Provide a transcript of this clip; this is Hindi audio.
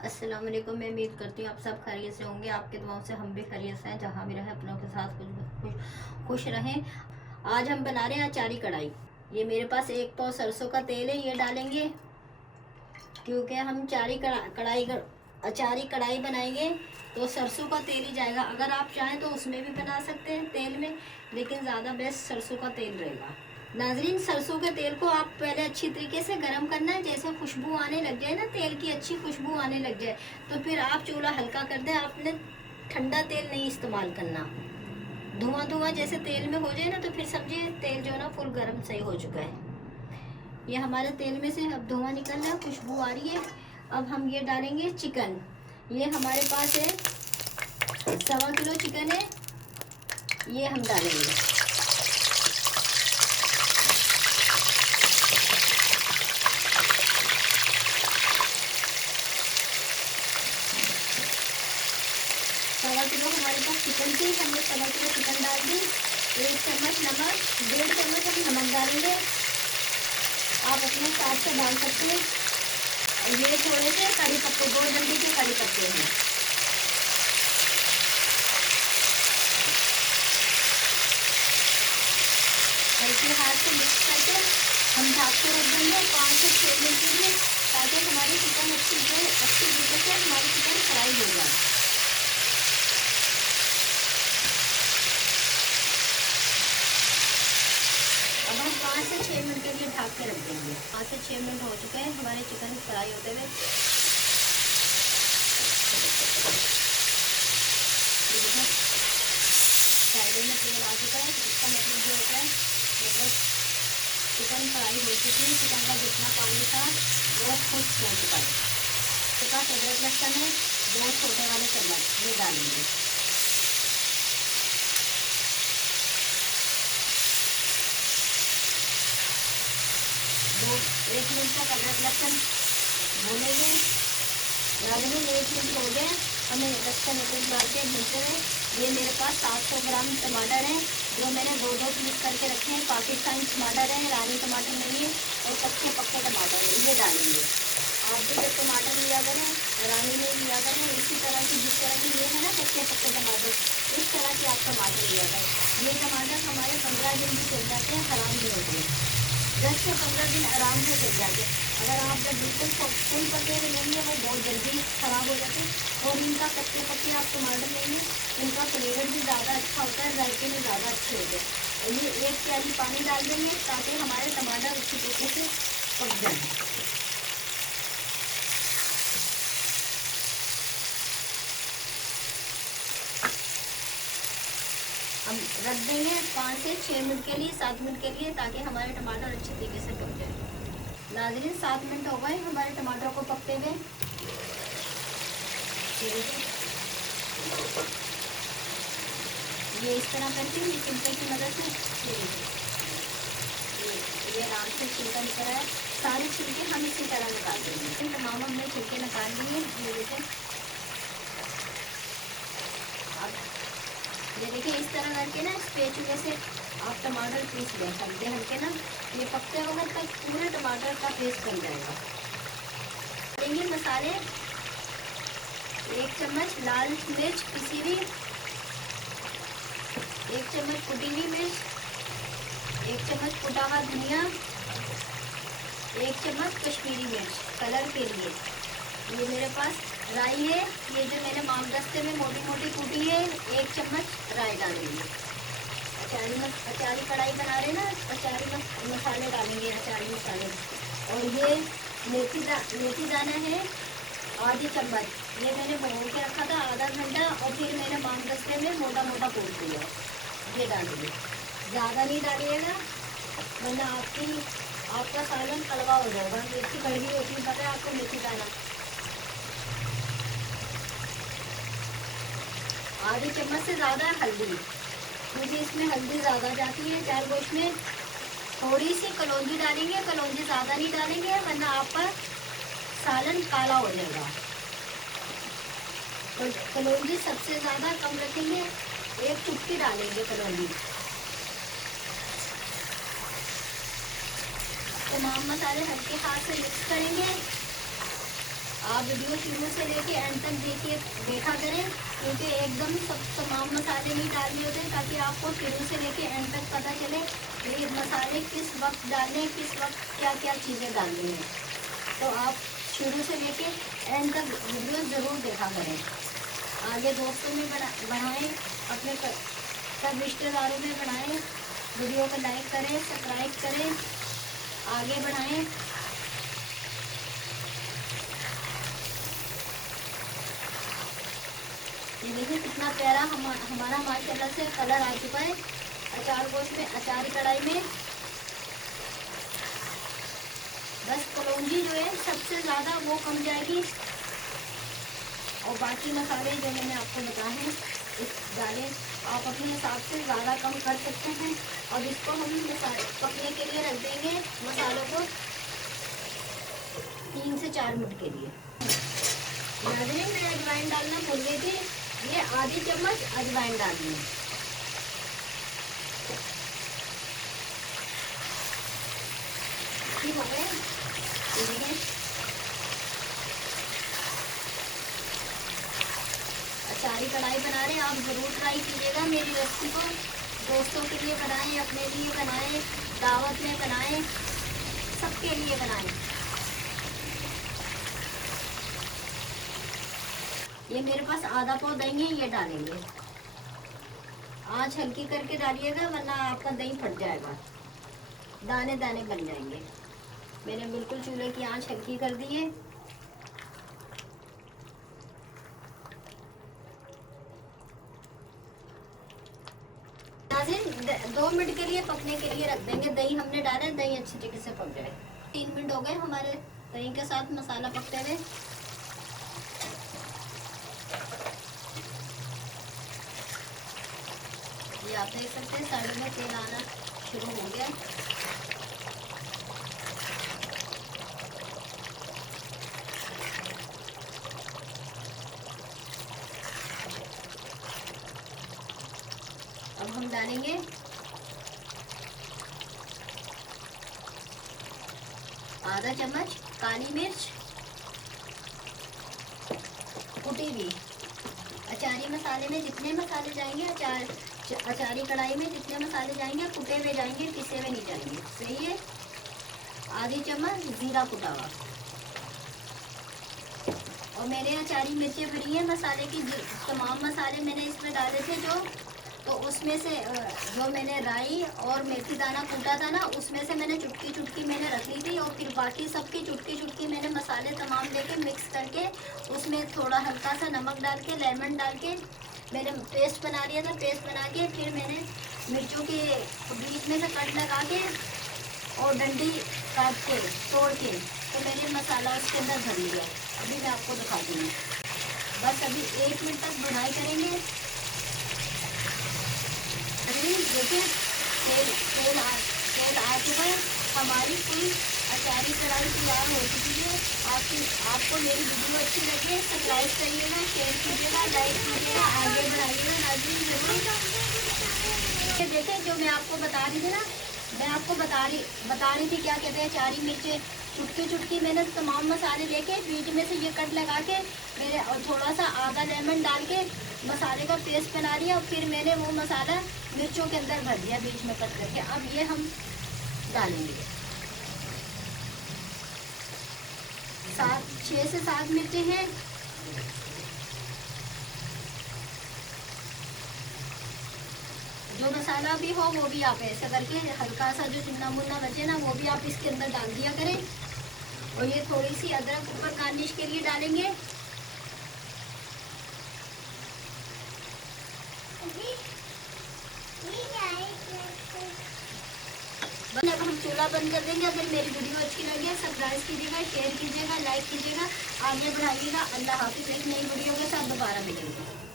अस्सलाम वालेकुम। मैं उम्मीद करती हूँ आप सब खैरियत से होंगे। आपके दुआओं से हम भी खैरियत से हैं। जहाँ भी रहें अपनों के साथ खुश रहें। आज हम बना रहे हैं अचारी कढ़ाई। ये मेरे पास एक पाव सरसों का तेल है, ये डालेंगे क्योंकि हम अचारी कढ़ाई बनाएंगे तो सरसों का तेल ही जाएगा। अगर आप चाहें तो उसमें भी बना सकते हैं तेल में, लेकिन ज़्यादा बेस्ट सरसों का तेल रहेगा। नाजरीन, सरसों के तेल को आप पहले अच्छी तरीके से गर्म करना है। जैसे खुशबू आने लग जाए ना, तेल की अच्छी खुशबू आने लग जाए तो फिर आप चूल्हा हल्का कर दें। आपने ठंडा तेल नहीं इस्तेमाल करना। धुआं धुआं जैसे तेल में हो जाए ना तो फिर समझिए तेल जो है ना फुल गर्म सही हो चुका है। ये हमारे तेल में से अब धुआं निकल रहा है, खुशबू आ रही है। अब हम ये डालेंगे चिकन। ये हमारे पास है 1.25 किलो चिकन है, ये हम डालेंगे। सवा किलो हमारे पास चिकन थी, हमने 1.25 किलो चिकन डाल दी। 1 चम्मच नमक, 1.5 चम्मच हम नमक डालेंगे। आप अपने हिसाब से डाल सकते हैं। ये थोड़े से कड़ी पत्ते, 2 डंडी के कड़ी पत्ते हैं। हल्के हाथ से मिक्स करके हम ढक के रख देंगे 5 से 6 मिनट के लिए, ताकि हमारी चिकन अच्छी तरीके से हमारी चिकन फ्राई हो जाए। अब हम 5 से 6 मिनट के लिए ढक के रख देंगे। 5 से 6 मिनट हो चुके हैं हमारे चिकन फ्राई होते हुए। साइडों में तेल आ चुका है, इसका मतलब जो होता है मतलब चिकन फ्राई हो चुकी है। चिकन का जितना पानी था वो खुश्क हो चुका है। इसके पास अदरक लहसुन है 2 छोटे वाले चम्मच, ये डालेंगे। 1 मिनट तक अदरक लहसुन भूनेंगे। नाज़रीन 1 मिनट हो गए हमें लहसुन अदरक डाल के भूनते हुए। ये मेरे पास 700 ग्राम टमाटर हैं, जो मैंने 2-2 पीस करके रखे हैं। पाकिस्तानी टमाटर हैं, रानी टमाटर नहीं है, और कच्चे पक्के टमाटर हैं, ये डालेंगे। आप भी जब टमाटर लिया करें, रानी में लिया करें, इसी तरह की जिस तरह की ये है ना कच्चे पक्के टमाटर, इस तरह के आप टमाटर लिया करें। ये टमाटर हमारे 15 दिन भी चल जाते हैं, ख़राब नहीं होते हैं। 10 से 15 दिन आराम से चल जाते हैं। अगर आप जब बिल्कुल फुल पके हुए लेंगे वो बहुत जल्दी ख़राब हो जाते हैं। और इनका कच्चे पक्के आप टमाटर लेंगे, इनका फ्लेवर भी ज़्यादा अच्छा होता है, जायके में ज़्यादा अच्छे होते हैं। और ये 1 प्याली पानी डाल देंगे ताकि हमारे टमाटर अच्छी तरीके से पक जाए। हम रख देंगे 5 से 6 मिनट के लिए, 7 मिनट के लिए, ताकि हमारे टमाटर अच्छी तरीके से पक जाए। नाज़रीन 7 मिनट हो गए हमारे टमाटर को पकते हुए। ये इस तरह करके चिमटे की मदद से ये आराम से छिलका निकल रहा है। सारे छिलके हम इसी तरह निकाल देंगे। तमाम हमने छिलके निकाल लिए। ये देखिए इस तरह करके ना स्पैचुले से आप टमाटर पीस लें हल्के हल्के ना। ये पकते वक्त तक पूरे टमाटर का पेस्ट बन जाएगा। लेंगे मसाले, 1 चम्मच लाल मिर्च पिसी हुई, 1 चम्मच कुटी हुई मिर्च, 1 चम्मच कुटा हुआ धनिया, 1 चम्मच कश्मीरी मिर्च कलर के लिए। ये मेरे पास राई है, ये जो मैंने मामदस्ते में मोटी मोटी कूटी है, 1 चम्मच राई डालेंगे। अचारी कढ़ाई बना रहे ना, अचारी मसाले डालेंगे, अचारी मसाले। और ये मेथी दाना है आधी चम्मच, ये मैंने भिगो के रखा था आधा घंटा, और फिर मैंने मामदस्ते में मोटा मोटा कूट दिया, ये डालेंगे। ज़्यादा नहीं डालिएगा वरना आपका सालन कड़वा हो जाएगा। मेथी कड़वी होती है, पता है आपको मेथी दाना। आधी चम्मच से ज़्यादा हल्दी, क्योंकि इसमें हल्दी ज़्यादा जाती है चार गोश्त में। थोड़ी सी कलौंजी डालेंगे, कलौंजी ज़्यादा नहीं डालेंगे वरना आपका सालन काला हो जाएगा। तो कलौंजी सबसे ज़्यादा कम रखेंगे, 1 चुटकी डालेंगे कलौंजी। तमाम मसाले हल्के हाथ से मिक्स करेंगे। आप वीडियो शुरू से लेके एंड तक देखा करें, क्योंकि एकदम सब तमाम मसाले नहीं डालने होते, ताकि आपको शुरू से लेके एंड तक पता चले कि ये मसाले किस वक्त डालने, किस वक्त क्या क्या चीज़ें डालनी है। तो आप शुरू से लेके एंड तक वीडियो ज़रूर देखा करें। आगे दोस्तों में बढ़ाएं, अपने सब रिश्तेदारों में बढ़ाएं, वीडियो को लाइक करें, सब्सक्राइब करें, आगे बढ़ाएं। ये देखिए कितना प्यारा हमारा माशाल्लाह से कलर आ चुका है अचार गोश्त में, अचार कढ़ाई में। बस कलौंजी जो है सबसे ज़्यादा वो कम जाएगी, और बाकी मसाले जो मैंने आपको बताए हैं इस डालें, आप अपने हिसाब से ज़्यादा कम कर सकते हैं। अब इसको हम मसाले पकने के लिए रख देंगे, मसालों को 3 से 4 मिनट के लिए। नाज़रीन, मैं अजवाइन डालना भूल गई थी, ये आधी चम्मच अजवाइन डालनी है। ठीक हो गए, देखिए अचारी कढ़ाई बना रहे हैं। आप ज़रूर ट्राई कीजिएगा मेरी रेसिपी को, दोस्तों के लिए बनाएं, अपने लिए बनाएं, दावत में बनाएं, सबके लिए बनाएं। ये मेरे पास आधा पाव दही है, ये डालेंगे। आँच हल्की करके डालिएगा, वरना आपका दही फट जाएगा, दाने दाने बन जाएंगे। मैंने बिल्कुल चूल्हे की आँच हल्की कर दी है। नाज़रीन, 2 मिनट के लिए पकने के लिए रख देंगे। दही हमने डाला है, दही अच्छी तरीके से पक जाए। 3 मिनट हो गए हमारे दही के साथ मसाला पकते हुए। ये आप देख सकते हैं साइड में तेल आना शुरू हो गया। अब हम डालेंगे आधा चम्मच काली मिर्च कुटी हुई। अचारी मसाले में जितने मसाले जाएंगे, अचारी कढ़ाई में जितने मसाले जाएंगे कुटे हुए जाएंगे, पिसे हुए नहीं जाएंगे, सही है। आधी चम्मच जीरा कुटा हुआ, और मेरे अचारी मिर्चें भरी हैं मसाले की। तमाम मसाले मैंने इसमें डाले थे तो उसमें से जो मैंने राई और मेथी दाना कूटा था ना, उसमें से मैंने चुटकी चुटकी मैंने रख ली थी, और फिर बाकी सबकी चुटकी चुटकी मैंने मसाले तमाम लेके मिक्स करके उसमें थोड़ा हल्का सा नमक डाल के, लेमन डाल के मैंने पेस्ट बना लिया था। पेस्ट बना के फिर मैंने मिर्चों के बीच में से कट लगा के और डंडी काट के तोड़ के तो मैंने मसाला उसके अंदर भर लिया। अभी मैं आपको दिखाती हूँ। बस अभी 1 मिनट तक भुनाई करेंगे। देखिए तेल आ चुका है, हमारी पूरी अचारी कढ़ाई तैयार हो चुकी है। आपको मेरी वीडियो अच्छी लगे सब्सक्राइब करिएगा, शेयर कीजिएगा, लाइक कीजिएगा, आगे बढ़ाइएगा। नाज़रीन जरूर देखें, जो मैं आपको बता रही थी ना, मैं आपको बता रही थी क्या कहते हैं, अचारी मिर्चें चुटकी चुटकी मैंने तमाम मसाले लेके बीच में से ये कट लगा के मेरे और थोड़ा सा आधा लेमन डाल के मसाले का पेस्ट बना लिया, और फिर मैंने वो मसाला मिर्चों के अंदर भर दिया बीच में कट करके। अब ये हम डालेंगे 6 से 7 मिर्चें हैं। जो मसाला भी हो वो भी आप ऐसा करके हल्का सा जो चुन्ना मुन्ना बचे ना, वो भी आप इसके अंदर डाल दिया करें। और ये थोड़ी सी अदरक ऊपर गार्निश के लिए डालेंगे। अब हम चूल्हा बंद कर देंगे। अगर मेरी वीडियो अच्छी लगे सब्सक्राइब कीजिएगा, शेयर कीजिएगा, लाइक कीजिएगा, आगे बढ़ाइएगा। अल्लाह हाफिज़। एक नई वीडियो के साथ दोबारा मिलेंगे।